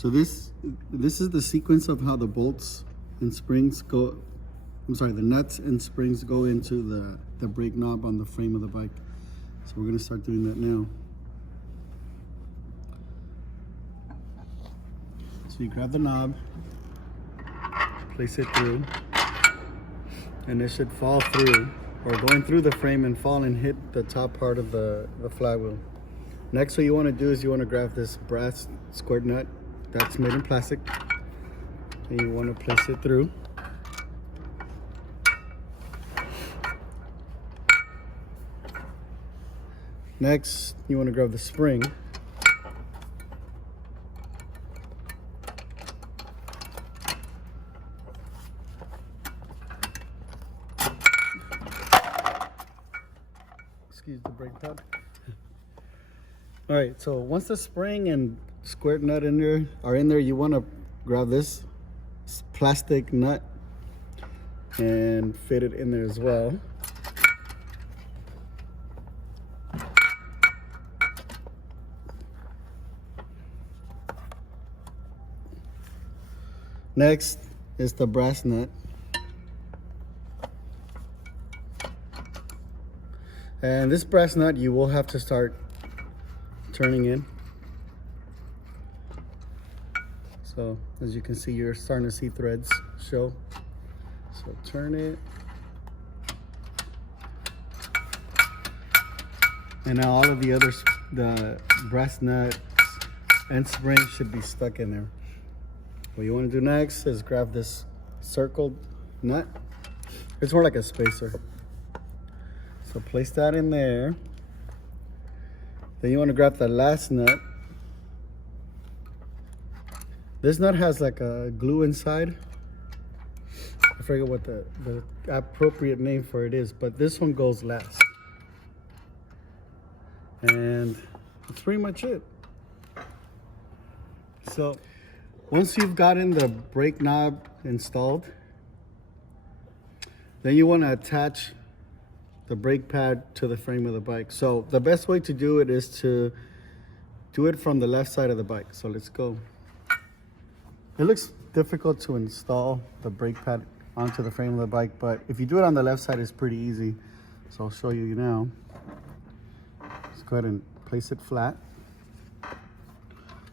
So this is the sequence of how the bolts and springs go. I'm sorry, the nuts and springs go into the brake knob on the frame of the bike. So we're gonna start doing that now. So you grab the knob, place it through, and it should fall through, or go in through the frame and fall and hit the top part of the flywheel. Next, what you want to do is you want to grab this brass squirt nut that's made in plastic, and you want to place it through. Next, you want to grab the spring. Excuse the brake pad. All right, so once the spring and squirt nut are in there, you want to grab this plastic nut and fit it in there as well. Next is the brass nut. And this brass nut you will have to start turning in. So as you can see, you're starting to see threads show. So turn it. And now all of the brass nuts and springs should be stuck in there. What you want to do next is grab this circled nut. It's more like a spacer. So place that in there. Then you want to grab the last nut. This nut has like a glue inside. I forget what the appropriate name for it is, but this one goes last. And that's pretty much it. So once you've gotten the brake knob installed, then you want to attach the brake pad to the frame of the bike. So the best way to do it is to do it from the left side of the bike. So let's go. It looks difficult to install the brake pad onto the frame of the bike, but if you do it on the left side, it's pretty easy. So I'll show you now. Let's go ahead and place it flat.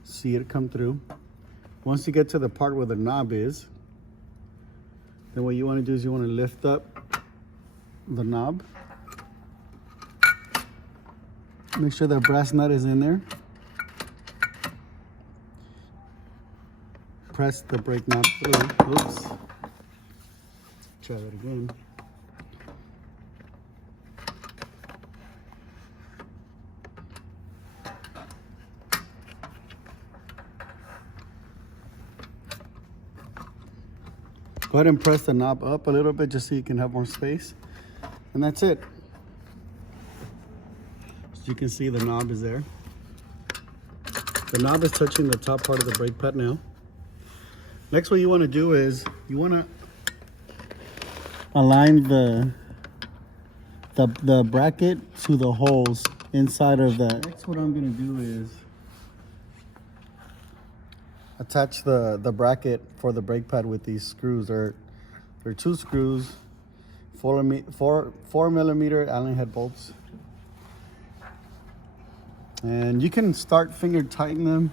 See it come through. Once you get to the part where the knob is, then what you want to do is you want to lift up the knob. Make sure the brass nut is in there. Press the brake knob through. Oops. Try that again. Go ahead and press the knob up a little bit just so you can have more space. And that's it. As you can see, the knob is there. The knob is touching the top part of the brake pad now. Next, what you want to do is you want to align the bracket to the holes inside of that. Next, what I'm going to do is attach the bracket for the brake pad with these screws. They're 2 screws, 4 millimeter Allen head bolts. And you can start finger tightening.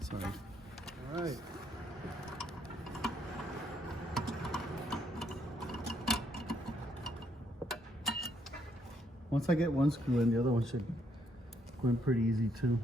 Sorry. All right. Once I get one screw in, the other one should go in pretty easy too.